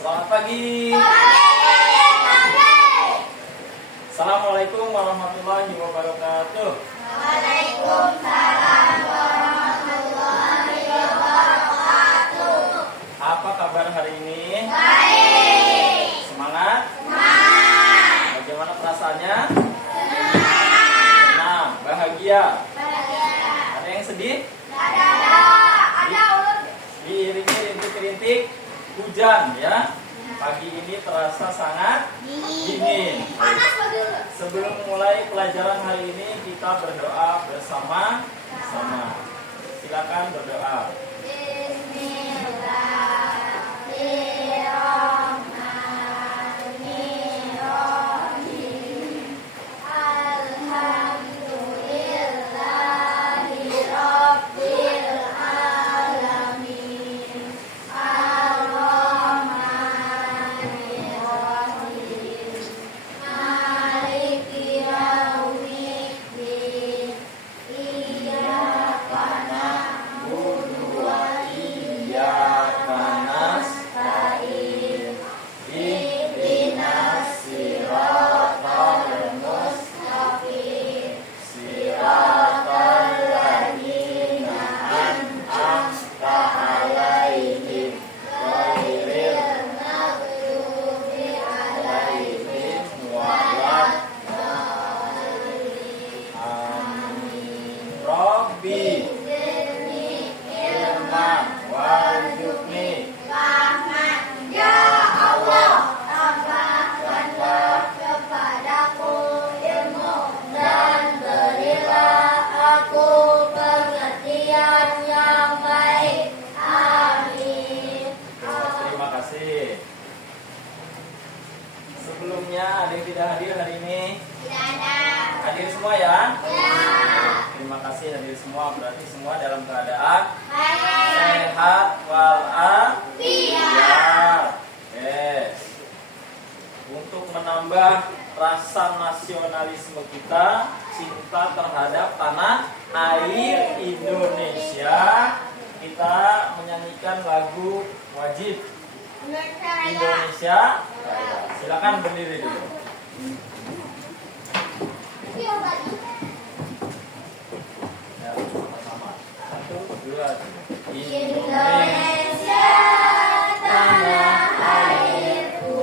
Selamat pagi. Assalamualaikum warahmatullahi wabarakatuh. Waalaikumsalam warahmatullahi wabarakatuh. Apa kabar hari ini? Baik. Semangat? Semangat. Bagaimana perasaannya? Senang. Senang, bahagia. Bahagia. Ada yang sedih? Ada ulur. Diiringi rintik-rintik hujan ya. Pagi ini terasa sangat dingin. Panas pagi ulur. Sebelum mulai pelajaran hari ini kita berdoa bersama-sama. Silakan berdoa. Bismillahirrahmanirrahim. Alhamdulillahirabbil alamin. Ar-Rahmanir-Rahim. Maliki yaumiddin. Iyyaka na'budu wa Iyyaka nasta'in. Ihdinas siratal mustaqim. Siratal ladzina an'amta 'alaihim ghairil maghdubi 'alaihim waladdallin. Amin. Rabbi ilman warzuqni. Rahmat ya Allah, tambahkanlah kepadaku ilmu dan berilah aku pengertian yang baik. Amin. Terima kasih. Sebelumnya ada yang tidak hadir hari ini? Tidak ada. Hadir semua ya? Ya. Terima kasih hadir semua. Berarti semua dalam keadaan Baik. sehat walafiat. Yes. Untuk menambah rasa nasionalisme kita, cinta terhadap tanah air Indonesia, kita menyanyikan lagu wajib Indonesia. Silakan berdiri dulu. Ya, sama-sama. 1, 2, 3. Indonesia tanah airku,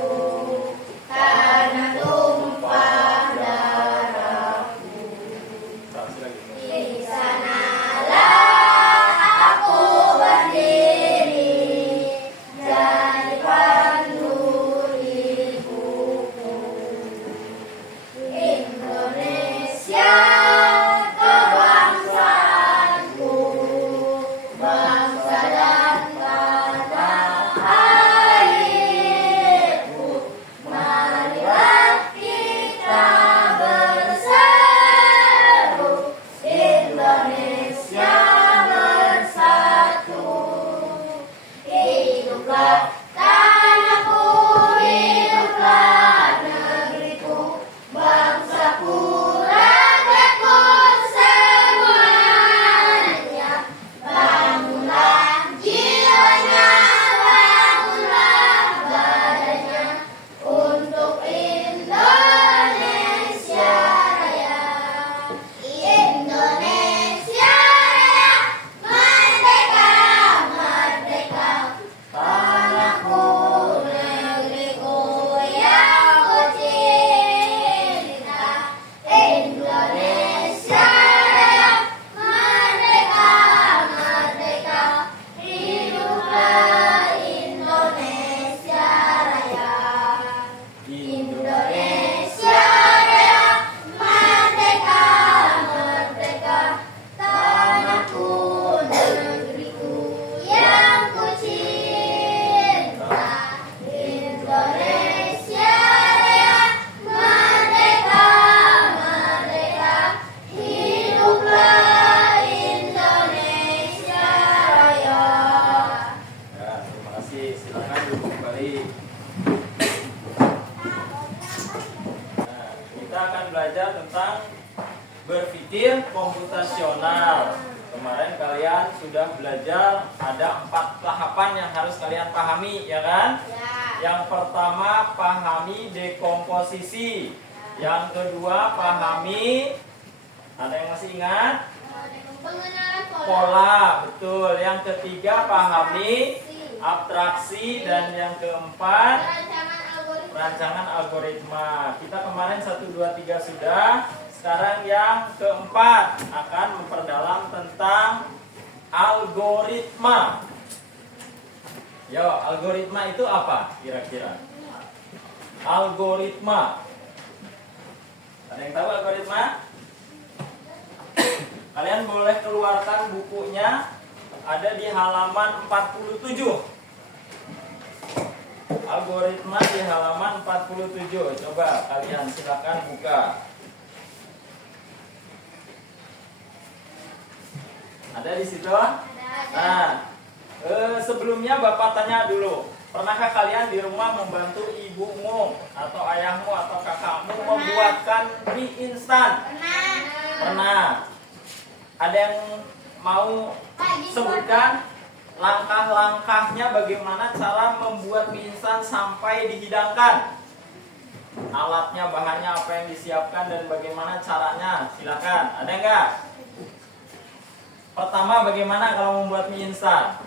tanah tumpah darahku. Di sanalah aku berdiri, jadi pandu ibuku. Indonesia kebangsaanku, bangsa dan tanah airku. Marilah kita berseru, Indonesia bersatu. Hiduplah tanahku, hiduplah negeriku, bangsaku, rakyatku semuanya. Bangunlah jiwanya, bangunlah badannya, untuk Indonesia Raya. Indonesia Raya, merdeka, merdeka, tanahku, negeriku yang ku cinta. Indonesia Raya, merdeka, merdeka, hiduplah Indonesia Raya. Indonesia Raya, merdeka, merdeka, tanahku, negeriku yang ku cinta. Indonesia Raya, merdeka, merdeka, hiduplah Indonesia Raya. Ya, terima kasih. Silakan duduk kembali. Nah, kita akan belajar tentang berpikir komputasional. Kemarin kalian sudah belajar ada 4 tahapan yang harus kalian pahami, ya kan? Ya. Yang pertama, pahami dekomposisi. Yang kedua, pahami, ada yang masih ingat? Pengenalan Pola, betul. Yang ketiga, pahami abstraksi. Dan yang keempat, Rancangan algoritma. rancangan algoritma. Kita kemarin 1, 2, 3 sudah. Sekarang yang keempat akan memperdalam tentang algoritma. Yo, algoritma itu apa kira-kira? Algoritma. Ada yang tahu algoritma? Kalian boleh keluarkan bukunya, ada di halaman 47. Algoritma di halaman 47. Coba kalian silakan buka. Ada di situ? Nah, sebelumnya Bapak tanya dulu, pernahkah kalian di rumah membantu ibumu atau ayahmu atau kakakmu membuatkan mie instan? Pernah. Ada yang mau sebutkan langkah-langkahnya bagaimana cara membuat mie instan sampai dihidangkan? Alatnya, bahannya apa yang disiapkan dan bagaimana caranya? Silakan. Ada enggak? Pertama, bagaimana kalau membuat mie instan?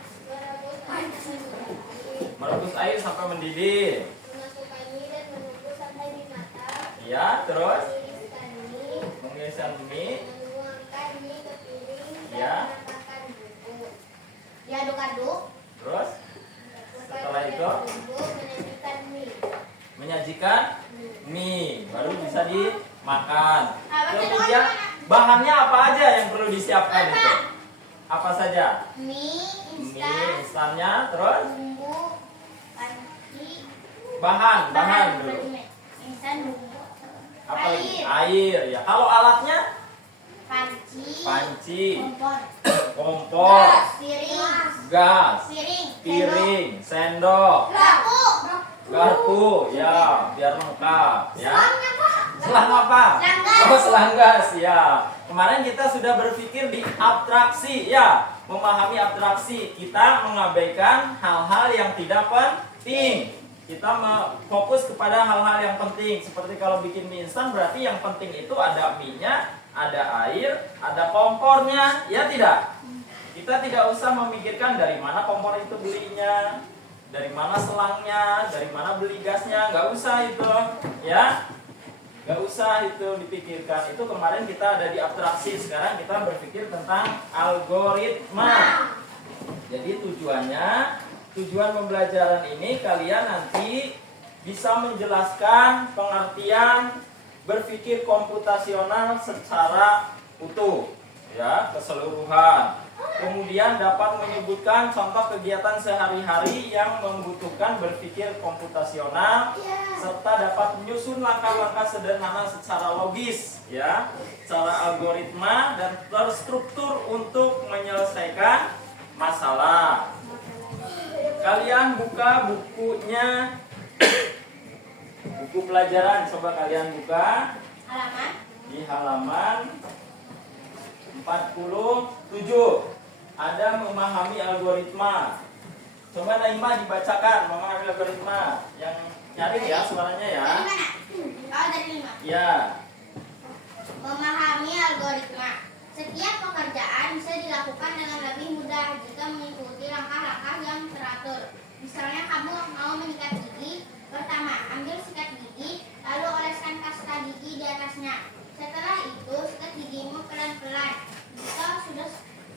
Merebus air sampai mendidih. Memasukkan mie dan menunggu sampai mie matang. Ya, terus Mengiriskan mie. mengiriskan mie. Menuangkan mie ke piring dan Ya. menambahkan bumbu. Diaduk-aduk. Terus setelah itu Bumbu menyajikan mie. menyajikan mie, baru bisa dimakan. Apa Kemudian bahannya apa aja yang perlu disiapkan itu? Apa saja? Mie Mie instan. instannya, terus Bumbu. Panci. bahan dulu. Instan bumbu. Apa lagi? Air. Air ya. Kalau alatnya panci, kompor, Piring. gas, Piring. piring, sendok, Garpu. garpu ya, biar lengkap ya. Selangnya, Pak. Selang apa? Selang gas. Oh, selang gas ya. Kemarin kita sudah berpikir di abstraksi ya. Memahami abstraksi, kita mengabaikan hal-hal yang tidak penting. Kita fokus kepada hal-hal yang penting. Seperti kalau bikin mie instan berarti yang penting itu ada mie-nya, ada air, ada kompornya, ya tidak? Kita tidak usah memikirkan dari mana kompor itu belinya, dari mana selangnya, dari mana beli gasnya, nggak usah itu, ya. Gak usah itu dipikirkan. Itu kemarin kita ada di abstraksi. Sekarang kita berpikir tentang algoritma. Jadi tujuan pembelajaran ini kalian nanti bisa menjelaskan pengertian berpikir komputasional secara utuh, ya, keseluruhan. Kemudian dapat menyebutkan contoh kegiatan sehari-hari yang membutuhkan berpikir komputasional, serta dapat menyusun langkah-langkah sederhana secara logis, ya, secara algoritma dan terstruktur untuk menyelesaikan masalah. Kalian buka bukunya, buku pelajaran, coba kalian buka Halaman. di halaman 47. Ada memahami algoritma. Coba Naimah dibacakan memahami algoritma. Yang nyaring ya suaranya ya. Dari mana? Oh, dari 5. Ya. Memahami algoritma. Setiap pekerjaan bisa dilakukan dengan lebih mudah jika mengikuti langkah-langkah yang teratur. Misalnya kamu mau menyikat gigi, pertama ambil sikat gigi, lalu oleskan pasta gigi di atasnya. Setelah itu sikat gigimu pelan-pelan. Jika sudah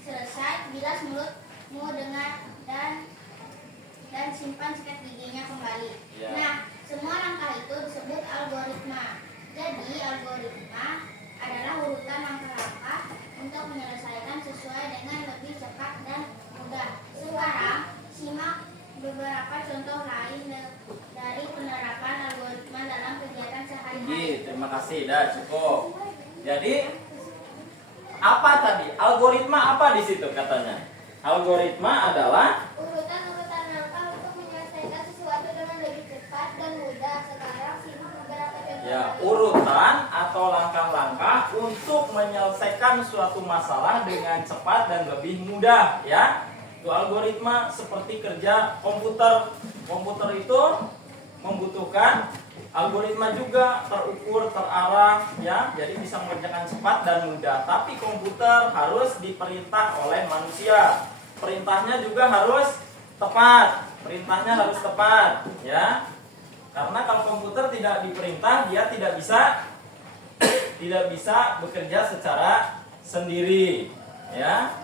selesai, bilas mulutmu dengan dan simpan sikat giginya kembali. Ya. Nah, semua langkah itu disebut algoritma. Jadi algoritma adalah urutan langkah-langkah untuk menyelesaikan sesuai dengan lebih cepat dan mudah. Sekarang simak beberapa contoh lain dari penerapan algoritma dalam kegiatan sehari-hari. Terima kasih, dah cukup. Jadi apa tadi? Algoritma apa di situ katanya? Algoritma adalah Urutan-urutan langkah untuk menyelesaikan sesuatu dengan lebih cepat dan mudah. Sekarang simak beberapa contoh ya lain. urutan atau langkah-langkah untuk menyelesaikan suatu masalah dengan cepat dan lebih mudah, ya. Itu algoritma seperti kerja komputer. Komputer itu membutuhkan algoritma juga, terukur, terarah ya. Jadi bisa mengerjakan cepat dan mudah. Tapi komputer harus diperintah oleh manusia. Perintahnya juga harus tepat. Perintahnya harus tepat ya. Karena kalau komputer tidak diperintah, dia tidak bisa bekerja secara sendiri ya.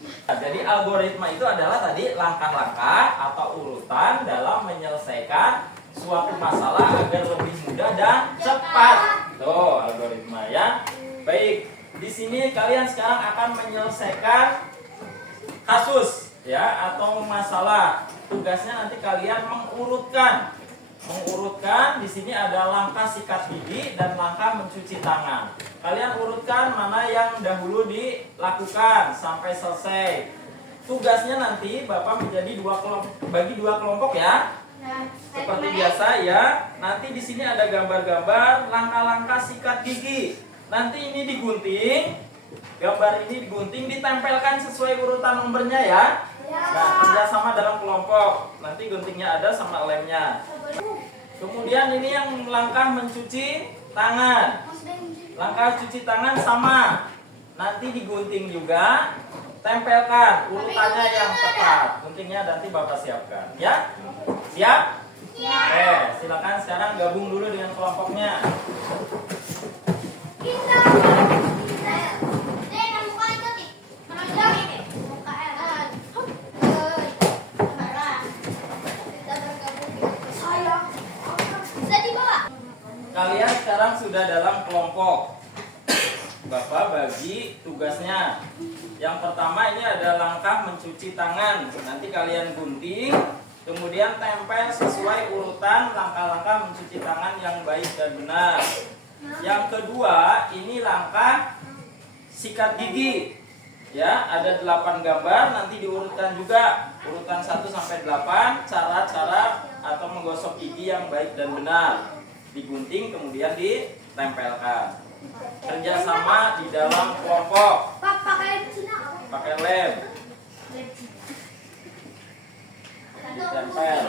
Nah, jadi algoritma itu adalah tadi langkah-langkah atau urutan dalam menyelesaikan suatu masalah agar lebih mudah dan cepat. Tuh, algoritma ya. Baik, di sini kalian sekarang akan menyelesaikan kasus ya atau masalah. Tugasnya nanti kalian mengurutkan. Di sini ada langkah sikat gigi dan langkah mencuci tangan. Kalian urutkan mana yang dahulu dilakukan sampai selesai. Tugasnya nanti Bapak bagi dua kelompok ya. Seperti biasa ya. Nanti di sini ada gambar-gambar langkah-langkah sikat gigi. Nanti ini digunting. Gambar ini digunting, ditempelkan sesuai urutan nomornya ya. Nah, kerjasama dalam kelompok. Nanti guntingnya ada sama lemnya. Kemudian ini yang langkah mencuci tangan. Langkah cuci tangan sama. Nanti digunting juga, tempelkan urutannya yang tepat. Guntingnya nanti Bapak siapkan, ya. Siap? Silakan sekarang gabung dulu dengan kelompoknya. Kalian sekarang sudah dalam kelompok. Bapak bagi tugasnya. Yang pertama ini ada langkah mencuci tangan. Nanti kalian gunting, kemudian tempel sesuai urutan langkah-langkah mencuci tangan yang baik dan benar. Yang kedua ini langkah sikat gigi. Ya, ada 8 gambar, nanti diurutkan juga urutan 1 sampai 8 cara-cara atau menggosok gigi yang baik dan benar. Digunting kemudian ditempelkan. Kerjasama di dalam kelompok. Pakai lem. Ditempel.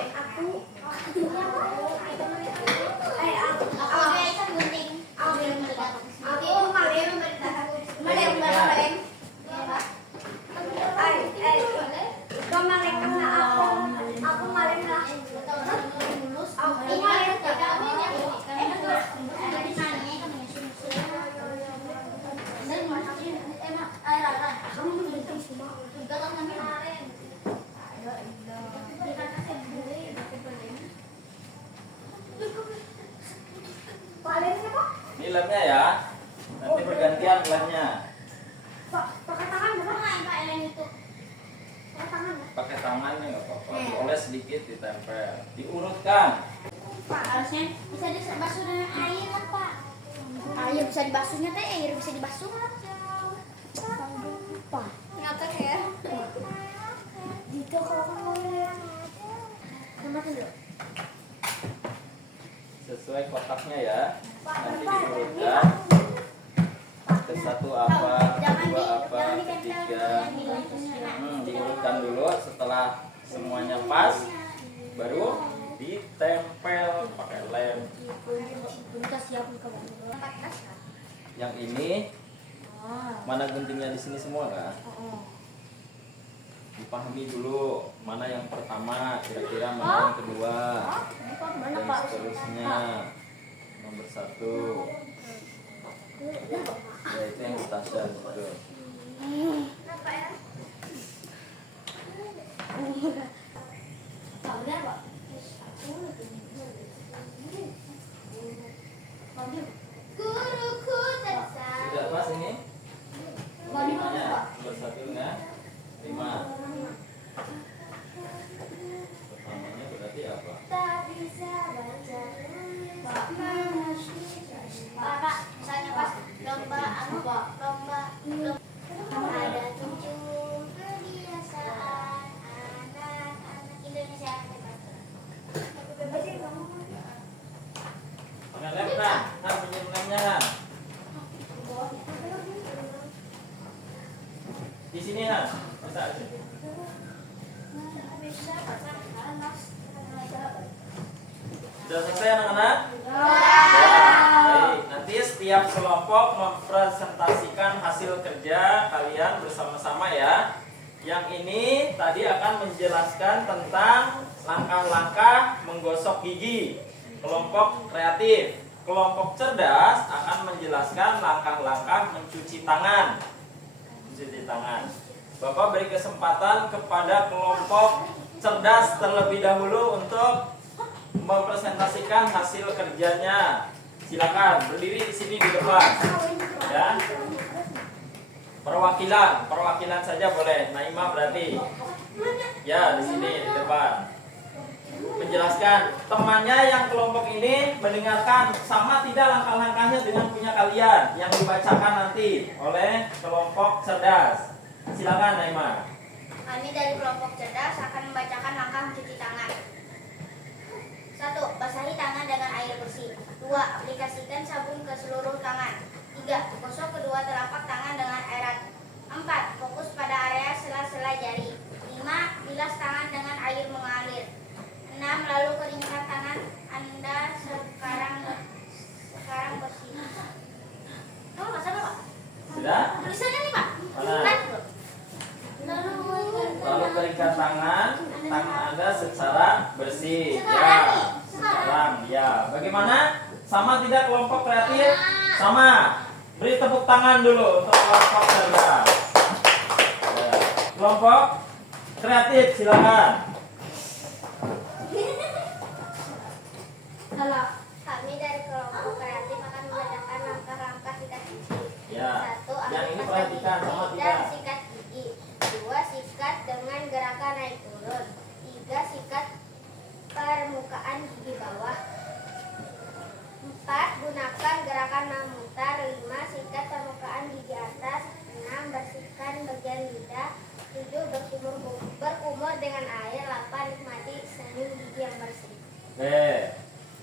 Ini lemnya ya. Nanti bergantian lemnya. Pakai tangan bukan Pak Ellen itu. Pakai tangan nih nggak apa-apa. Dioles sedikit, ditempel, diurutkan. Pak, harusnya bisa dibasuh dengan air lah, Pak. Air bisa dibasuhnya teh, air bisa dibasuh. Pak, ngatek ya. Gitu kalau kamu lihat. Sesuai kotaknya ya. Nanti diurutkan. Ke-1 apa, ke-2 apa, ke-3. Diurutkan dulu. Setelah semuanya pas, baru ditempel pakai lem. Yang ini mana guntingnya di sini semua kan? Dipahami dulu mana yang pertama, kira-kira mana yang kedua, dan seterusnya. Nomor 1 ya itu yang Tasya gitu. Sudah pas ini? Limanya nomor 1 dengan 5. Pertamanya berarti apa? Pak, misalnya pas lomba ada 7 kebiasaan anak-anak Indonesia. Pakai lem kan? Nah, pinjam lemnya. Di sini kan? Bisa aja. Sudah selesai anak-anak? Ya. Baik, nanti setiap kelompok mempresentasikan hasil kerja kalian bersama-sama ya. Yang ini tadi akan menjelaskan tentang langkah-langkah menggosok gigi. Kelompok kreatif, kelompok cerdas akan menjelaskan langkah-langkah mencuci tangan. Mencuci tangan. Bapak beri kesempatan kepada kelompok cerdas terlebih dahulu untuk mempresentasikan hasil kerjanya. Silakan berdiri di sini di depan. Ya. Perwakilan saja boleh. Naima berarti. Ya, di sini di depan. Menjelaskan temannya yang kelompok ini mendengarkan sama tidak langkah-langkahnya dengan punya kalian yang dibacakan nanti oleh kelompok cerdas. Silakan Naima. Kami dari kelompok cerdas akan membacakan langkah mencuci tangan. 1. Basahi tangan dengan air bersih. 2. Aplikasikan sabun ke seluruh tangan. 3. Gosok kedua telapak tangan dengan air. 4. Fokus pada area sela-sela jari. 5. Bilas tangan dengan air mengalir. 6. Lalu keringkan tangan Anda sekarang bersih. Kamu nggak sabar, Pak? Sudah? Tulisannya nih, Pak. Mana? Lalu keringkan tangan Anda secara bersih. Ya, sekarang. Ya, bagaimana? Sama tidak kelompok kreatif? Sama. Beri tepuk tangan dulu untuk kelompok cerdas. Ya. Kelompok kreatif silakan. Halo. Kami dari kelompok kreatif akan membacakan langkah-langkah sikat gigi. Ya. 1. Yang ini perhatikan sama dan tidak. sikat gigi. 2. Sikat dengan gerakan naik turun. 3. Sikat permukaan gigi bawah. 4. Gunakan gerakan memutar. 5. Sikat permukaan gigi atas. 6. Bersihkan bagian lidah. 7. Berkumur dengan air. 8. Nikmati senyum gigi yang bersih. Oke.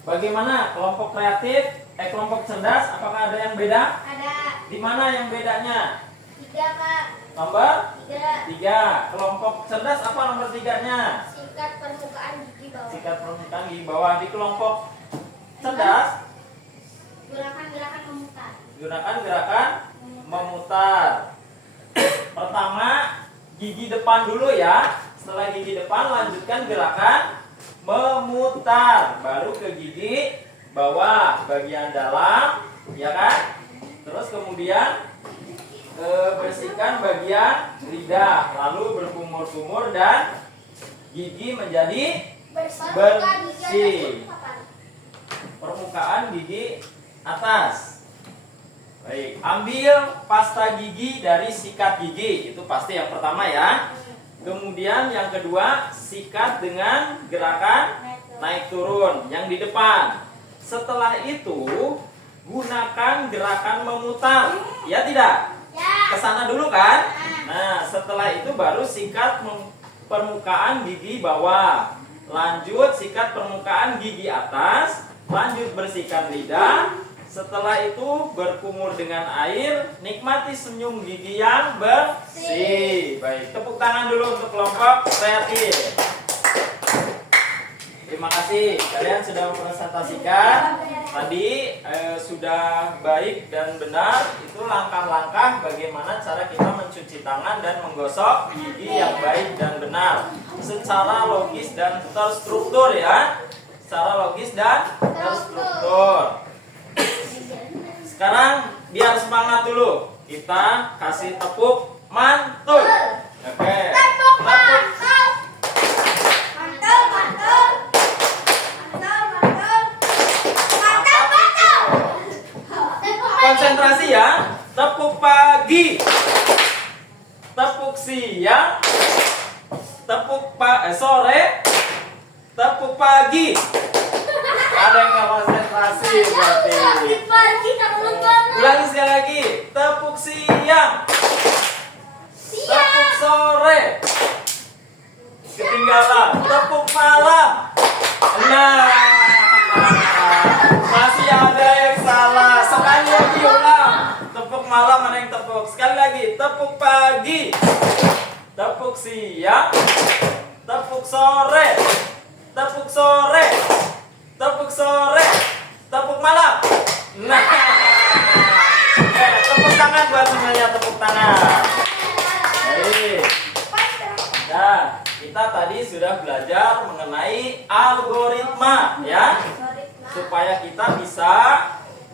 Bagaimana kelompok kreatif? Kelompok cerdas apakah ada yang beda? Ada Di mana yang bedanya? 3, Kak. Nomor 3. 3. Kelompok cerdas apa nomor 3-nya? Sikat permukaan gigi bawah. Sikat permukaan di bawah. Di kelompok cerdas Gunakan gerakan memutar. gunakan gerakan memutar. Pertama gigi depan dulu ya. Setelah gigi depan lanjutkan gerakan memutar, baru ke gigi bawah bagian dalam, ya kan? Terus kemudian bersihkan bagian lidah, lalu berkumur-kumur dan gigi menjadi bersih. Permukaan gigi atas. Baik, ambil pasta gigi dari sikat gigi, itu pasti yang pertama ya. Kemudian yang kedua, sikat dengan gerakan naik turun yang di depan. Setelah itu, gunakan gerakan memutar. Ya tidak? Ya. Kesana dulu kan? Nah, setelah itu baru sikat permukaan gigi bawah. Lanjut sikat permukaan gigi atas. Lanjut bersihkan lidah. Setelah itu berkumur dengan air, nikmati senyum gigi yang bersih. Baik, tepuk tangan dulu untuk kelompok kreatif. Terima kasih, kalian sudah mempresentasikan. Tadi sudah baik dan benar. Itu langkah-langkah bagaimana cara kita mencuci tangan dan menggosok gigi yang baik dan benar, secara logis dan terstruktur ya. Secara logis dan terstruktur. Sekarang biar semangat dulu. Kita kasih tepuk mantul. Oke. Tepuk Tepuk. mantul, mantul, mantul, mantul, mantul, mantul. Konsentrasi ya. Tepuk pagi. Tepuk siang. Tepuk sore. Tepuk pagi. Ada yang nggak konsentrasi berarti. Ulangi sekali lagi. Tepuk siang. Tepuk sore. Ketinggalan. Tepuk malam. Nah, masih ada yang salah. Sekali lagi ulang. Tepuk malam ada yang tepuk. Sekali lagi. Tepuk pagi. Tepuk siang. Tepuk sore. Tepuk sore. Tepuk sore. Baik. Nah, kita tadi sudah belajar mengenai algoritma ya, supaya kita bisa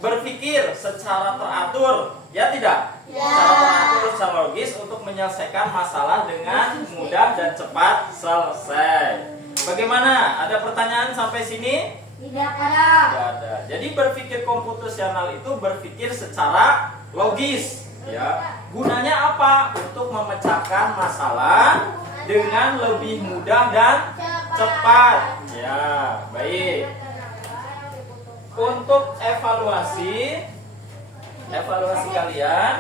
berpikir secara teratur, ya tidak? Secara teratur, secara logis untuk menyelesaikan masalah dengan mudah dan cepat selesai. Bagaimana? Ada pertanyaan sampai sini? Tidak ada. Tidak ada. Jadi berpikir komputasional itu berpikir secara logis, ya. Gunanya apa? Untuk memecahkan masalah dengan lebih mudah dan cepat. Ya, baik. Untuk evaluasi kalian,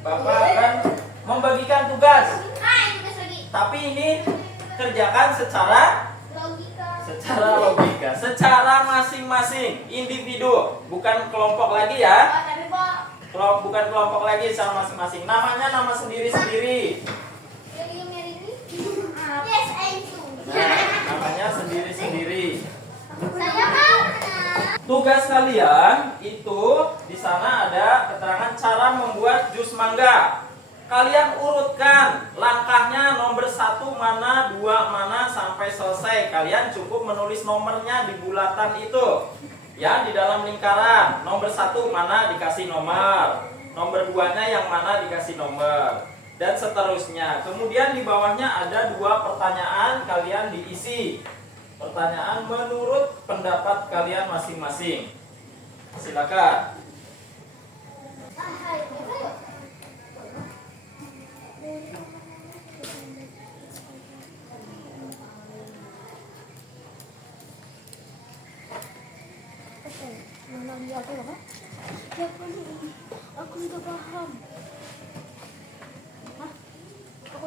Bapak akan membagikan tugas. Tapi ini kerjakan secara logika, secara masing-masing individu, bukan kelompok lagi ya. Bukan kelompok lagi, secara masing-masing. Namanya nama sendiri-sendiri. Namanya sendiri-sendiri. Tugas kalian itu di sana ada keterangan cara membuat jus mangga. Kalian urutkan langkahnya nomor 1 mana, 2 mana sampai selesai. Kalian cukup menulis nomornya di bulatan itu. Ya, di dalam lingkaran. Nomor 1 mana dikasih nomor. Nomor 2-nya yang mana dikasih nomor. Dan seterusnya. Kemudian di bawahnya ada 2 pertanyaan, kalian diisi. Pertanyaan menurut pendapat kalian masing-masing. Silakan. Aku nggak paham. Hah? Aku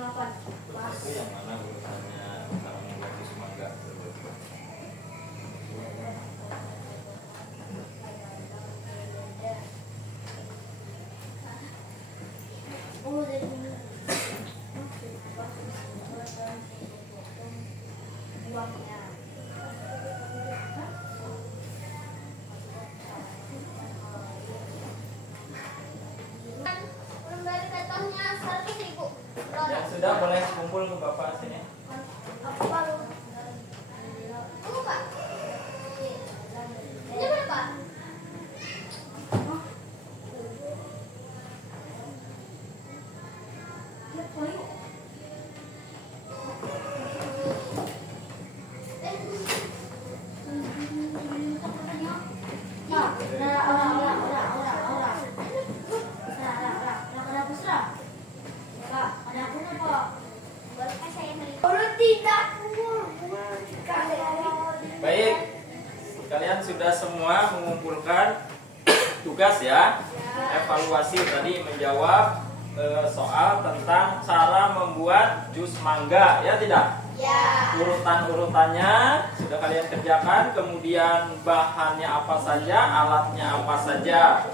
apa? Itu yang mana urusannya cara membuat jus mangga? Yang sudah boleh kumpul ke Bapak sini. Baik, kalian sudah semua mengumpulkan tugas ya. Evaluasi tadi menjawab soal tentang cara membuat jus mangga, ya tidak? Ya. Urutan-urutannya sudah kalian kerjakan, kemudian bahannya apa saja, alatnya apa saja.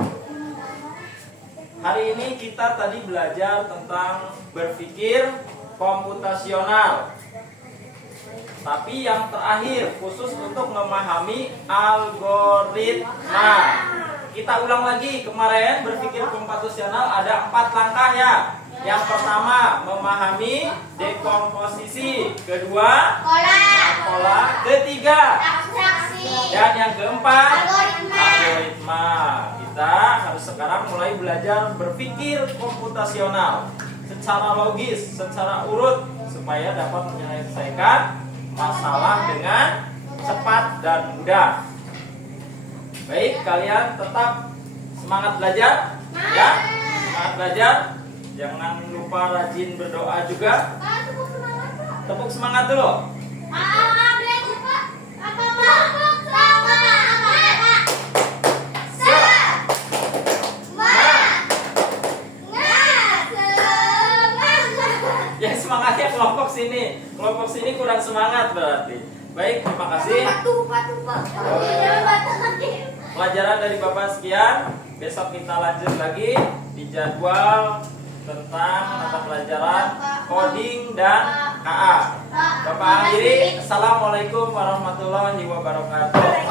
Hari ini kita tadi belajar tentang berpikir komputasional. Tapi yang terakhir khusus untuk memahami algoritma. Kita ulang lagi, kemarin berpikir komputasional ada 4 langkah ya. Yang pertama memahami dekomposisi, kedua pola, ketiga Abstraksi. dan yang keempat Algoritma. algoritma. Kita harus sekarang mulai belajar berpikir komputasional secara logis, secara urut supaya dapat menyelesaikan masalah dengan cepat dan mudah. Baik, kalian tetap semangat belajar ya. Semangat belajar. Jangan lupa rajin berdoa juga. Tepuk semangat dulu. Ya, semangatnya kelompok sini. kelompok sini kurang semangat berarti. Baik, terima kasih. Pelajaran dari Bapak sekian. Besok kita lanjut lagi di jadwal tentang mata pelajaran coding dan KA. Bapak akhiri. Assalamualaikum warahmatullahi wabarakatuh.